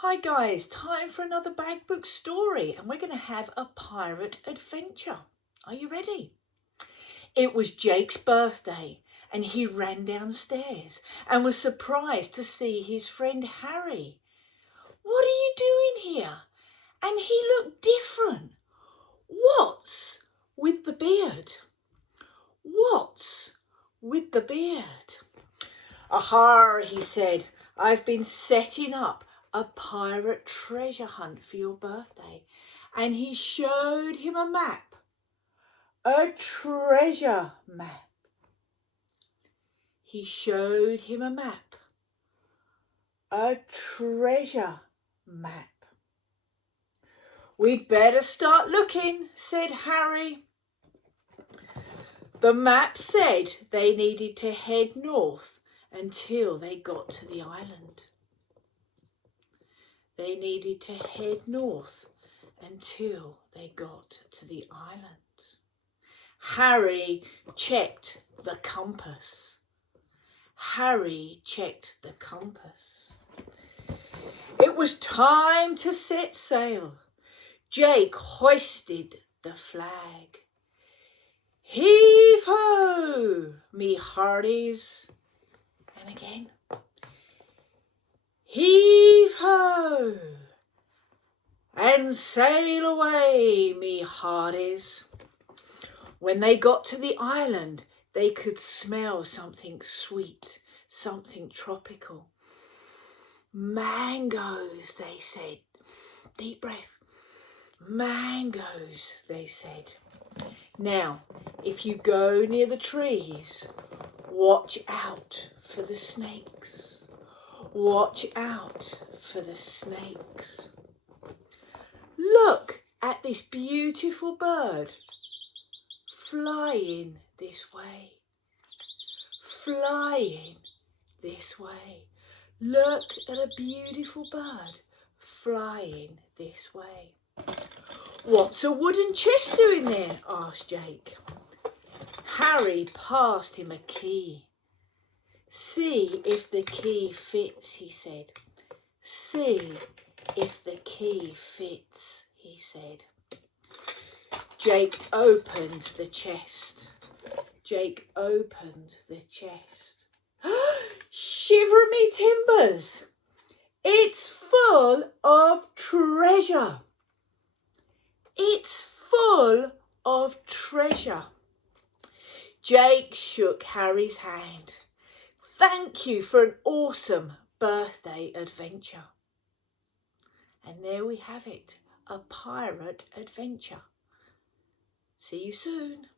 Hi guys, time for another Bag Book story and we're going to have a pirate adventure. Are you ready? It was Jake's birthday and he ran downstairs and was surprised to see his friend Harry. "What are you doing here?" And he looked different. "What's with the beard? What's with the beard?" "Aha," he said, "I've been setting up a pirate treasure hunt for your birthday." And he showed him a map, a treasure map. He showed him a map, a treasure map. "We'd better start looking," said Harry. The map said they needed to head north until they got to the island. They needed to head north until they got to the island. Harry checked the compass. Harry checked the compass. It was time to set sail. Jake hoisted the flag. "Heave-ho, me hearties." And again. "Heave-ho, and sail away, me hearties." When they got to the island, they could smell something sweet, something tropical. "Mangoes," they said. Deep breath. "Mangoes," they said. Now, if you go near the trees, watch out for the snakes. Watch out for the snakes. Look at this beautiful bird flying this way. Flying this way. Look at a beautiful bird flying this way. "What's a wooden chest doing there?" asked Jake. Harry passed him a key. "See if the key fits," he said. "See if the key fits," he said. Jake opened the chest. Jake opened the chest. Shiver me timbers! It's full of treasure. It's full of treasure. Jake shook Harry's hand. "Thank you for an awesome birthday adventure." And there we have it, a pirate adventure. See you soon.